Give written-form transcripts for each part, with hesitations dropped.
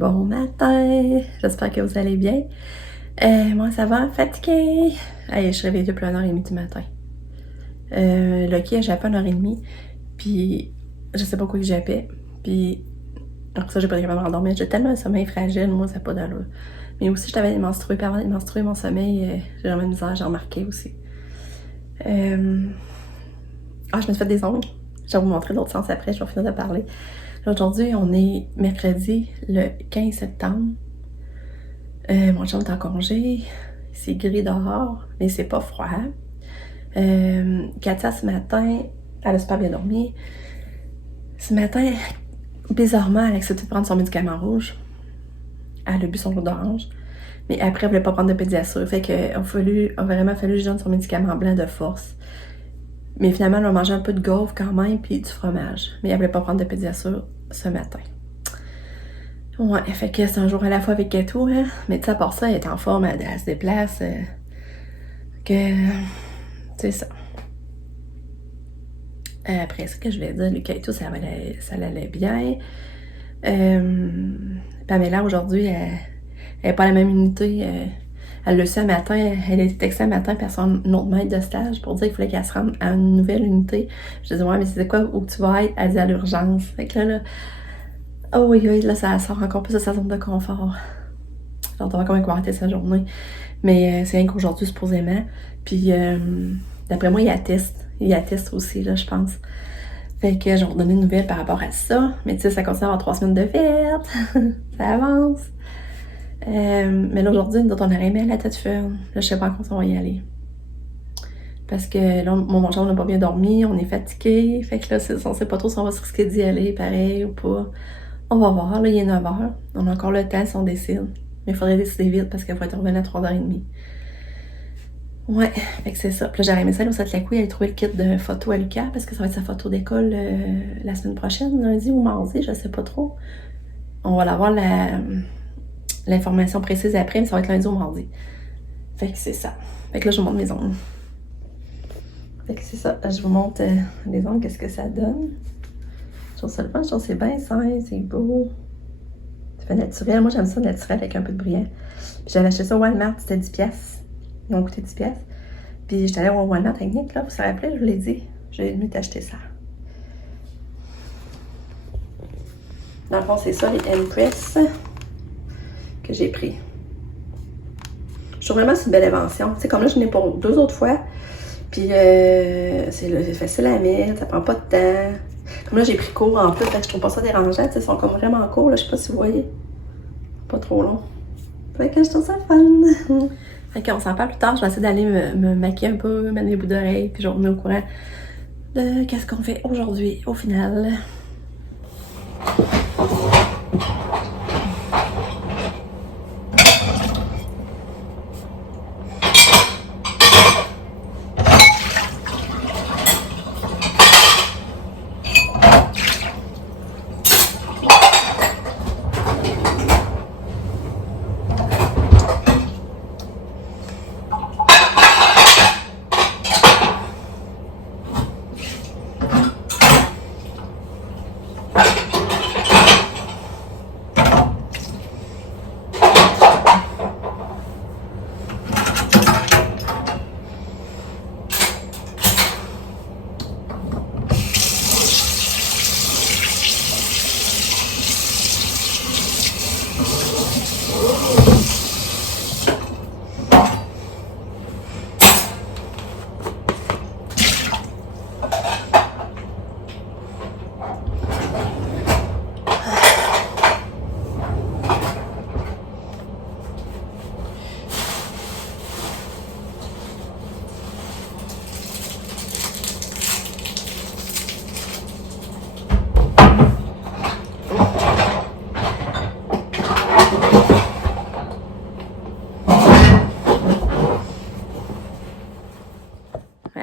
Bon matin, j'espère que vous allez bien. Moi ça va, fatiguée. Hey, je suis réveillée depuis 1h30 du matin. Lucky a jappé 1h30, puis je sais pas quoi que jappait, puis après ça j'ai pas été capable de m'endormir. J'ai tellement un sommeil fragile, moi ça n'a pas d'allure. Mais aussi je t'avais menstrué, puis avant de menstruer mon sommeil, j'ai vraiment de misère, j'ai remarqué aussi. Je me suis fait des ongles. Je vais vous montrer l'autre sens après, je vais finir de parler. Aujourd'hui, on est mercredi, le 15 septembre. Mon chum est en congé, c'est gris dehors, mais c'est pas froid. Katia, ce matin, elle a super bien dormi. Ce matin, bizarrement, elle a accepté de prendre son médicament rouge. Elle a bu son jus d'orange. Mais après, elle voulait pas prendre de pédiasure. Fait qu'il a vraiment fallu que je donne son médicament blanc de force. Mais finalement, elle a mangé un peu de gaufre quand même, puis du fromage. Mais elle voulait pas prendre de pédiasure ce matin. Ouais, fait que c'est un jour à la fois avec Katou, hein. Mais tu sais, à part ça, elle est en forme, elle se déplace. C'est ça. Après ça, que je voulais dire, Lucas et tout, ça allait bien. Pamela, aujourd'hui, elle n'est pas à la même unité. Elle le sait un matin, elle a été textée un matin par son autre maître de stage pour dire qu'il fallait qu'elle se rende à une nouvelle unité. Je disais, ouais, mais c'est quoi où tu vas être? Elle dit à l'urgence. Fait que là, oh oui, oui, là, ça sort encore plus de sa zone de confort. Genre, on va comment va arrêter sa journée. Mais c'est rien qu'aujourd'hui, supposément. Puis, d'après moi, il atteste. Il atteste aussi, là, je pense. Fait que je vais vous donner une nouvelle par rapport à ça. Mais tu sais, ça continue à avoir 3 semaines de fête. Ça avance. Mais là, aujourd'hui, nous autres, on a aimé à la tête ferme. Là, je sais pas encore si on va y aller. Parce que là, mon chum n'a pas bien dormi, on est fatigué. Fait que là, on sait pas trop si on va se risquer d'y aller, pareil ou pas. On va voir, là, il est 9h. On a encore le temps si on décide. Mais il faudrait décider vite parce qu'il faut être revenu à 3h30. Ouais, fait que c'est ça. Puis là, j'aurais aimé ça, là, au Lacoui, aller trouver le kit de photo à Lucas parce que ça va être sa photo d'école la semaine prochaine, lundi ou mardi, je sais pas trop. On va avoir l'information précise après, mais ça va être lundi ou mardi. Fait que c'est ça. Fait que là, je vous montre mes ongles. Fait que c'est ça. Je vous montre les ongles, qu'est-ce que ça donne. Je trouve ça le fun, je trouve que c'est bien sain, c'est beau. Ça fait naturel. Moi, j'aime ça naturel avec un peu de brillant. Puis j'avais acheté ça au Walmart, c'était 10$. Ils ont coûté 10$. Puis j'étais allée au Walmart avec Nick, là, vous vous rappelez, je vous l'ai dit. J'ai venu t'acheter ça. Dans le fond, c'est ça, les Empress que j'ai pris. Je trouve vraiment que c'est une belle invention. Tu sais, comme là, je n'ai pour 2 autres fois. Puis c'est facile à mettre, ça prend pas de temps. Comme là, j'ai pris court en plus, fait que je trouve pas ça dérangeant. Tu sais, ils sont comme vraiment courts, là, je sais pas si vous voyez. Pas trop long. Fait que je trouve ça fun. Fait qu'on s'en parle plus tard. Je vais essayer d'aller me maquiller un peu, mettre mes bouts d'oreilles, puis je vais revenir au courant de qu'est-ce qu'on fait aujourd'hui, au final.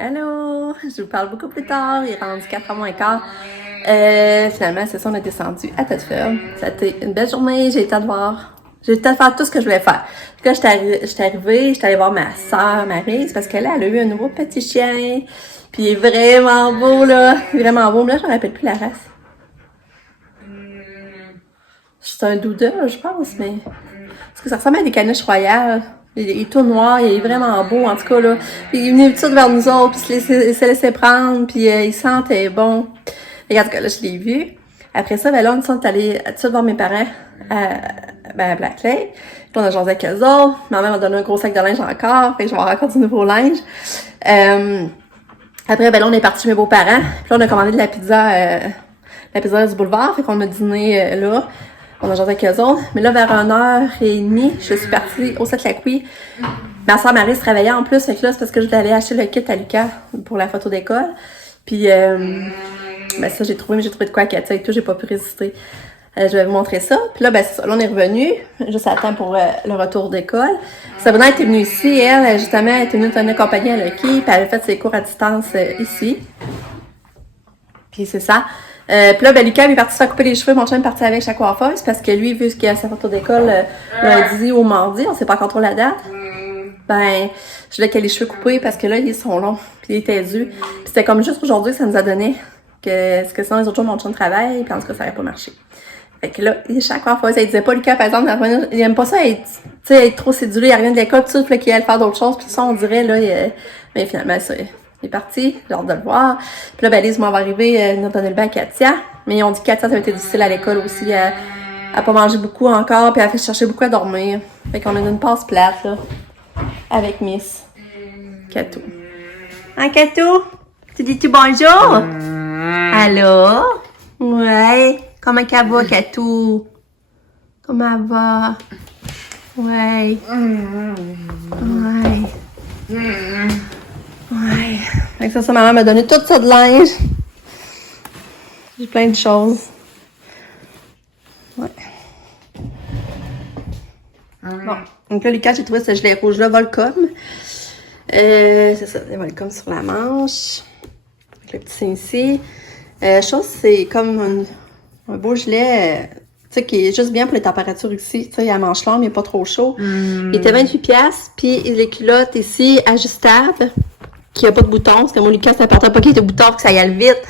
Allô, je vous parle beaucoup plus tard, il est rendu 4h moins quart. Finalement, c'est ça, on a descendu à tête ferme. Ça a été une belle journée, j'ai été à voir. J'ai été à faire tout ce que je voulais faire. Puis là, j'étais arrivée, j'étais allée voir ma soeur Maryse, parce que là, elle a eu un nouveau petit chien. Puis il est vraiment beau, là. Il est vraiment beau, mais là, je me rappelle plus la race. C'est un doodle, je pense, mais... Parce que ça ressemble à des caniches royales. Il est tout noir, il est vraiment beau, en tout cas, là. Il venait tout vers nous autres, puis il se laissait prendre, puis il sentait bon. Et en tout cas, là, je l'ai vu. Après ça, ben là, on est allés tout de suite voir mes parents à Black Lake. Puis on a jasé avec eux autres. Ma mère m'a donné un gros sac de linge encore, fait que je vais avoir encore du nouveau linge. Après, ben là, on est parti chez mes beaux-parents. Puis là, on a commandé de la pizza du boulevard, fait qu'on a dîné là. On a jasé avec eux autres. Mais là, vers 1h30, je suis partie au Saclacouille. Ma soeur Marie se travaillait en plus, fait que là, c'est parce que je voulais aller acheter le kit à Lucas pour la photo d'école. Puis, ben ça, j'ai trouvé de quoi à Katia et tout, j'ai pas pu résister. Je vais vous montrer ça. Puis là, ben c'est ça. Là, on est revenu, juste à temps pour le retour d'école. Sabrina était venue ici, elle, justement, elle était venue nous accompagner à Lucky, puis elle avait fait ses cours à distance ici. Puis c'est ça. Puis là, ben Lucas il est parti se faire couper les cheveux, mon chum est parti avec sa coiffeuse, parce que lui, vu qu'il a sa photo d'école lundi ou mardi, on sait pas encore trop la date, ben, je voulais qu'il ait les cheveux coupés, parce que là, ils sont longs, puis il était dû. Puis c'était comme juste aujourd'hui que ça nous a donné, parce que sinon les autres jours, mon chum travaille, puis en tout cas, ça n'aurait pas marché. Fait que là, chaque fois, ça, il disait pas, Lucas, par exemple, il aime pas ça être trop sédulé, il revient de l'école, tout ça, puis qu'il allait faire d'autres choses, puis ça, on dirait, là, mais finalement, ça, il est parti, j'ai hâte de le voir. Puis là, ben, Lise m'en va arriver, nous donner le bain à Katia, mais ils ont dit que Katia, ça a été difficile à l'école aussi, elle a pas mangé beaucoup encore, puis elle a fait chercher beaucoup à dormir. Fait qu'on a une passe plate, là, avec Miss Katou. Hein, Katou? Tu dis-tu bonjour? Allô? Ouais. Comment qu'elle va, Katou? Comment elle va? Ouais. Ouais. Ouais. Fait que ça, maman m'a donné tout ça de linge. J'ai plein de choses. Ouais. Bon. Donc là, Lucas, j'ai trouvé ce gilet rouge-là, Volcom. C'est ça, c'est Volcom sur la manche. Avec le petit signe ici. Chose, c'est comme un beau gilet, tu sais, qui est juste bien pour les températures ici. Tu sais, à manche longue, mais pas trop chaud. Il était 28$, puis les culottes ici, ajustables, qui a pas de boutons, parce que mon Lucas, ça n'apportait pas qu'il y ait des boutons, que ça y aille vite.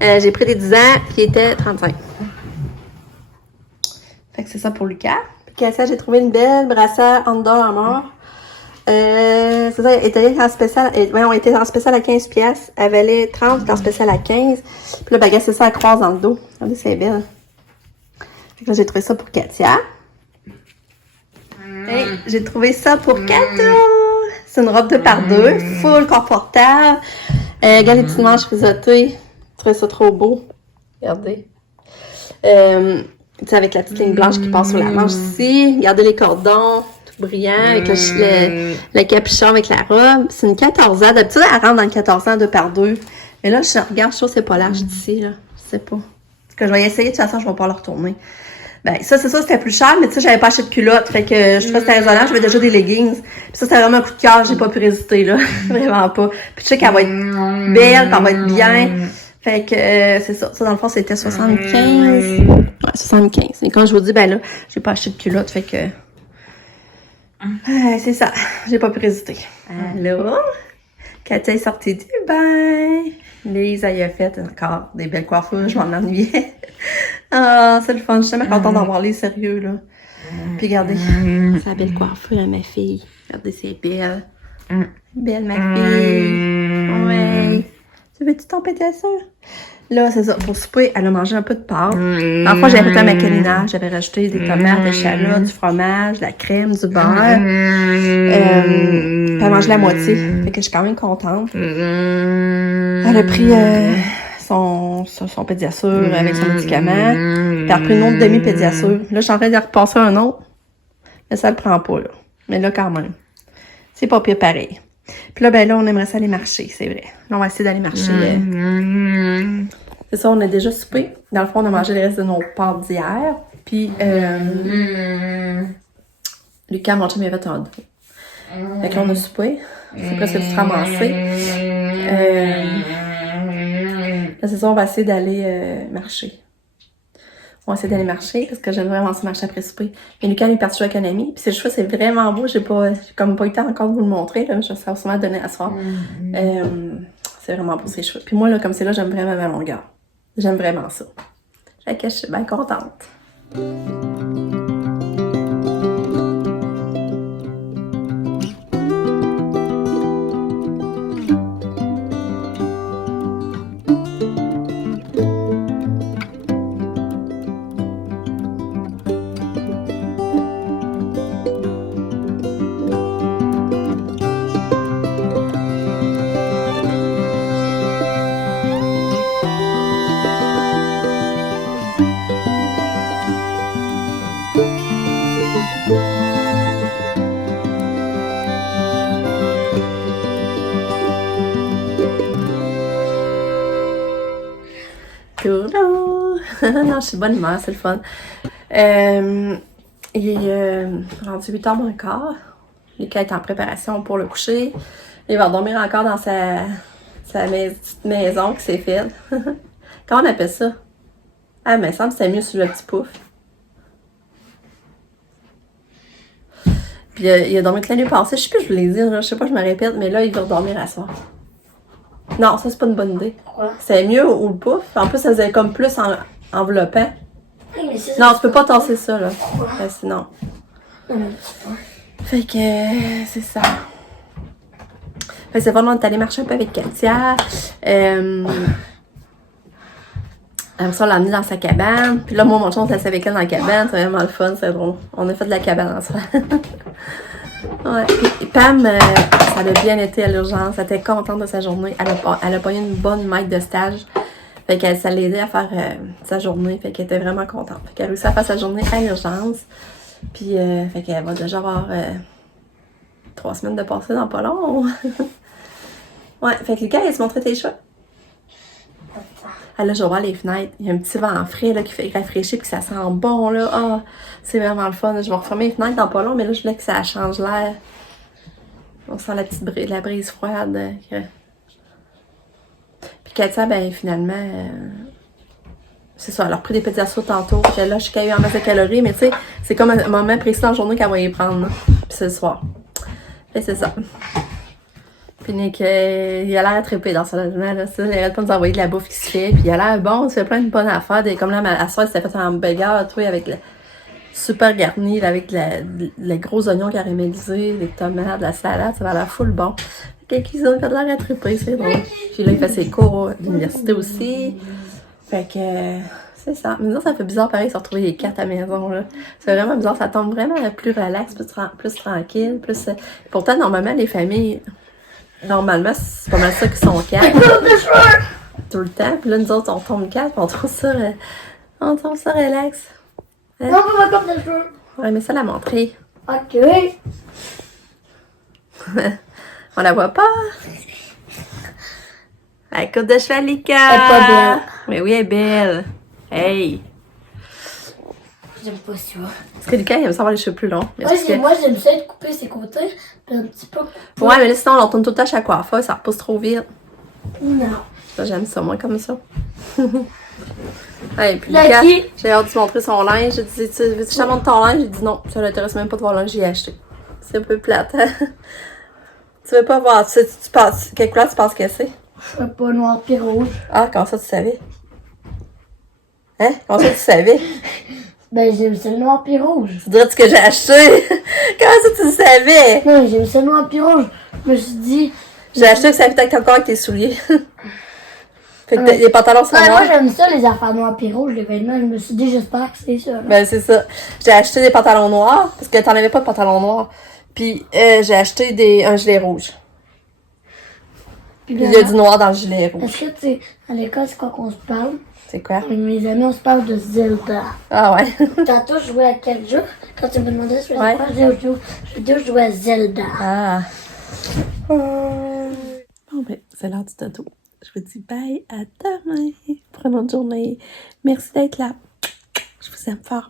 J'ai pris des 10 ans, qui étaient 35. Fait que c'est ça pour Lucas. Puis Cassia, j'ai trouvé une belle brassière Under Armour. C'est ça, elle était en spécial, on était en spécial à 15$. Elle valait 30, elle était en spécial à 15. Puis là, ben, c'est ça, elle croise dans le dos. Regardez, c'est belle. Fait que là, j'ai trouvé ça pour Katia. Hey, j'ai trouvé ça pour Katia. C'est une robe 2x2, full confortable. Regarde les petites manches frisottées. Je trouvais ça trop beau. Regardez. Tu sais, avec la petite ligne blanche qui passe sur la manche ici. Regardez les cordons. Brillant, avec le capuchon, avec la robe. C'est une 14 ans. D'habitude, elle rentre dans le 14 ans 2x2. Mais là, je regarde, je trouve que c'est pas large d'ici, là. Je sais pas. Parce que je vais essayer, de toute façon, je vais pas le retourner. Ben, ça, c'est ça, c'était plus cher, mais tu sais, j'avais pas acheté de culotte. Fait que je trouvais que c'était raisonnable, j'avais déjà des leggings. Puis ça, c'était vraiment un coup de cœur, j'ai pas pu résister, là. Vraiment pas. Puis tu sais qu'elle va être belle, puis elle va être bien. Fait que c'est ça. Ça, dans le fond, c'était 75. Ouais, 75. Et quand je vous dis, ben là, j'ai pas acheté de culotte, fait que... c'est ça, j'ai pas pu résister. Allô? Katia est sortie du bain. Lise, elle a fait encore des belles coiffures, je m'en ennuyais. Ah, c'est le fun, je suis tellement contente d'en voir les sérieux, là. Puis regardez, c'est la belle coiffure à ma fille. Regardez, c'est belle. Belle, ma fille. Ouais. Tu veux-tu ton pétasseur? Là, c'est ça. Pour souper, elle a mangé un peu de pâte. Parfois, j'avais rajouté à ma canina. J'avais rajouté des tomates, des échalotes, du fromage, de la crème, du beurre. Puis elle a mangé la moitié. Fait que je suis quand même contente. Elle a pris son pédiasure avec son médicament. Puis elle a repris une autre demi-pédiasure. Là, je suis en train de repasser un autre. Mais ça le prend pas, là. Mais là, quand même. C'est pas pire pareil. Puis là, ben là, on aimerait ça aller marcher, c'est vrai. Là, on va essayer d'aller marcher. C'est ça, on a déjà soupé. Dans le fond, on a mangé le reste de nos pâtes d'hier. Puis, Lucas, mon chum, il avait fait un dos. Fait que là, on a soupé. C'est presque tout ramassé. Là, c'est ça, on va essayer d'aller marcher. On va essayer d'aller marcher parce que j'aime vraiment ça marcher après souper. Et Lucas, il est parti jouer avec un ami. Puis ses cheveux, c'est vraiment beau. J'ai comme pas eu le temps encore de vous le montrer. Là, mais je vais sûrement donner à soir. C'est vraiment beau, ses cheveux. Puis moi, là, comme c'est là, j'aime vraiment ma longueur. J'aime vraiment ça. Fait que je suis bien contente. Coucou! Non, je suis de bonne humeur, c'est le fun. Il est rendu 8h moins quart. Lucas est en préparation pour le coucher. Il va dormir encore dans sa petite maison qui s'est faite. Comment on appelle ça? Ah, mais il me semble que c'était mieux sur le petit pouf. Puis il a dormi toute la nuit passée. Je sais plus, je vous l'ai dit, je sais pas, je me répète, mais là, il va dormir à soir. Non, ça, c'est pas une bonne idée. Pourquoi? C'est mieux ou le pouf. En plus, ça faisait comme plus enveloppant. Oui, mais ça, Non, tu peux pas tasser ça, là. Pourquoi? Sinon. Non, mais c'est pas. Fait que, c'est ça. Fait que c'est vraiment d'aller marcher un peu avec Katia. Après ça, on l'a amené dans sa cabane. Puis là, moi, mon chum, on s'est avec elle dans la cabane. C'est vraiment le fun, c'est drôle. On a fait de la cabane ensemble. Ouais. Puis Pam, ça a bien été à l'urgence. Elle était contente de sa journée. Elle a pogné une bonne maître de stage. Fait que ça l'a aidé à faire sa journée. Fait qu'elle était vraiment contente. Fait qu'elle a réussi à faire sa journée à l'urgence. Puis, fait qu'elle va déjà avoir 3 semaines de passé dans pas long. Ouais, fait que Lucas, il se montrait tes chats. Ah là, je vais voir les fenêtres. Il y a un petit vent frais là, qui fait rafraîchir puis que ça sent bon là. Ah, c'est vraiment le fun. Je vais refermer les fenêtres dans pas long, mais là, je voulais que ça change l'air. On sent la brise froide. Puis Katia, ben finalement, c'est ça. Elle a repris des petits assauts tantôt. Puis là, je suis qu'à eu en masse de calories, mais tu sais, c'est comme un moment précis dans la journée qu'elle va y prendre. Là. Puis c'est le soir. Fait c'est ça. Puis Nick, il a l'air trippé dans son logement, là. Il arrête pas de nous envoyer de la bouffe qui se fait. Puis il a l'air bon, il se fait plein de bonnes affaires. Comme là, ma soeur, s'était fait un hamburger, tu vois, avec le super garni, là, avec les gros oignons caramélisés, des tomates, de la salade, ça va l'air full bon. Quelques autres qui ont l'air à tripper, c'est drôle. Puis là, il fait ses cours d'université aussi. Fait que, c'est ça. Mais non, ça fait bizarre pareil de se retrouver les 4 à la maison, là. C'est vraiment bizarre, ça tombe vraiment plus relax, plus tranquille, plus... Pourtant, normalement, les familles... Normalement, c'est pas mal ça qui sont 4. Tout le temps. Puis là, nous autres, on tombe 4, on trouve ça relax. Non, pas ma coupe de cheveux. Ouais, mais ça la montrer. Ok. On la voit pas. La coupe de cheval, Lika. Elle est pas belle. Mais oui, elle est belle. Hey. J'aime pas ça. Parce que Lucas, il aime ça avoir les cheveux plus longs. Mais Ouais, parce que... moi, j'aime ça être coupé ses côtés, puis un petit peu coupé. Ouais, mais là, sinon, on tourne tout le temps chez la coiffeuse, ça repousse trop vite. Non. Ça, j'aime ça, moi, comme ça. Hey, puis La Lucas, qui? j'ai hâte de te montrer son linge. J'ai dit, veux-tu que je te montre ton linge? J'ai dit non, ça l'intéresse même pas de voir le linge que j'ai acheté. C'est un peu plate, hein? Tu veux pas voir, tu penses, quelle couleur tu penses que c'est? Pas noir puis rouge. Ah, comment ça tu savais? Hein? Comment ça tu savais? Ben, j'aime ça le noir puis rouge. Tu dirais ce que j'ai acheté? Comment ça tu le savais? Non, j'aime ça le noir puis rouge. Je me suis dit... J'ai acheté que ça fit avec encore avec tes souliers. Fait que les pantalons sont Ouais, noirs. moi, j'aime ça, les affaires noires puis rouges, les vêtements. Je me suis dit, j'espère que c'est ça. Là. Ben, c'est ça. J'ai acheté des pantalons noirs, parce que t'en avais pas de pantalons noirs. Puis, j'ai acheté un gilet rouge. Puis, il y a du noir dans le gilet rouge. Est-ce que, tu sais, à l'école, c'est quoi qu'on se parle? C'est quoi? Avec mes amis, on se parle de Zelda. Ah ouais. Tantôt, je jouais à quel jeu? Quand tu me demandais si je Ouais. faisais quoi, je jouais à Zelda. Ah. Bon, ben, c'est l'heure du dodo. Je vous dis bye, à demain pour une autre journée. Merci d'être là. Je vous aime fort.